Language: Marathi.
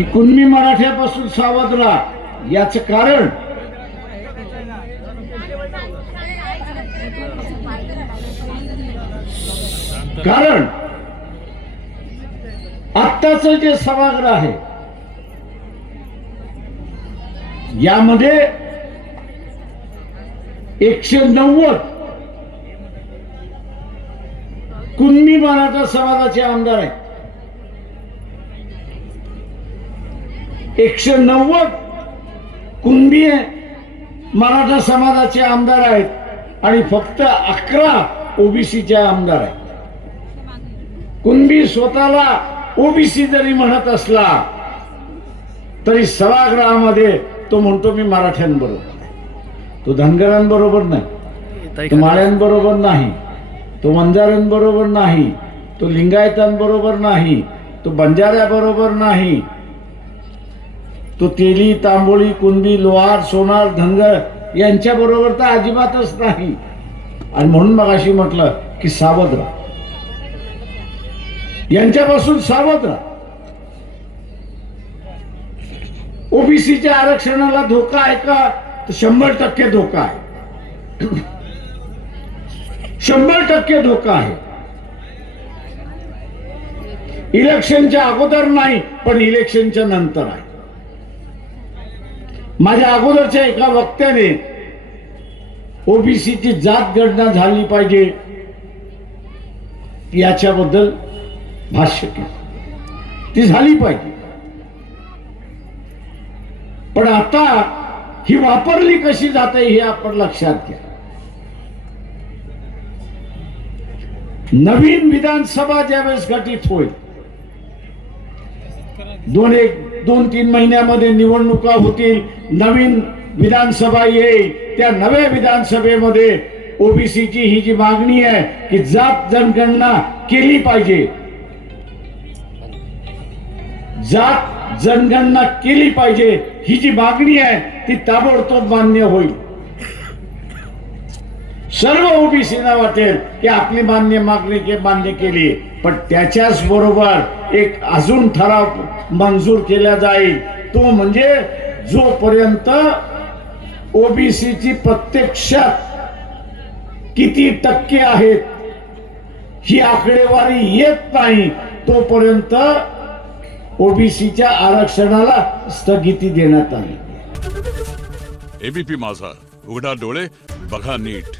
की कुणबी मराठ्यापासून सावध राहा। याचं कारण आत्ताच जे सभागृह आहे यामध्ये 190 कुणबी मराठा समाजाचे आमदार आहेत। 190 कुणबी मराठा समाजाचे आमदार आहेत आणि फक्त 11 ओबीसीचे आमदार आहेत। कुणबी स्वतःला ओबीसी जरी म्हणत असला तरी सभागृहामध्ये तो म्हणतो मी मराठ्यांबरोबर, तो धनगरांबरोबर नाही, तो माळ्यांबरोबर नाही, तो वंजाऱ्यांबरोबर नाही, तो लिंगायतांबरोबर नाही, तो बंजाऱ्याबरोबर नाही, तो तेली तांबोळी कुणबी लोहार सोनार धनगर यांच्या बरोबर तर अजिबातच नाही। आणि म्हणून मगाशी म्हटलं की सावध राहा, यांच्यापासून सावध राहा। ओबीसीच्या आरक्षणाला धोका आहे का? तर 100% धोका आहे। 100% धोका आहे। इलेक्शनच्या अगोदर नाही पण इलेक्शनच्या नंतर आहे। माझ्या अगोदरच्या एका वक्त्याने ओबीसीची जात गणना झाली पाहिजे याच्याबद्दल भाष्य केलं, ती झाली पाहिजे। पण आता ही वापरली कशी जाते हे आपण लक्षात घ्या। नवीन विधानसभा ज्यावेळेस गठीत होईल, 2-3 महिन्यामध्ये निवडणुका होतील, नवीन विधानसभा येईल, त्या नव्या विधानसभेमध्ये ओबीसीची ही जी मागणी आहे की जात जनगणना केली पाहिजे, जात जनगणना केली पाहिजे ही जी मागणी आहे ती ताबडतोब मान्य होईल। सर्व ओबीसीना वाटेल की आपली मागणी मान्य केली, पण त्याच्याच बरोबर एक अजून ठराव मंजूर केला जाईल, तो म्हणजे जोपर्यंत ओबीसीची प्रत्यक्षात किती टक्के आहेत ही आकडेवारी येत नाही तोपर्यंत ओबीसीच्या आरक्षणाला स्थगिती देण्यात आली। एबीपी माझा, उघडा डोळे बघा नीट।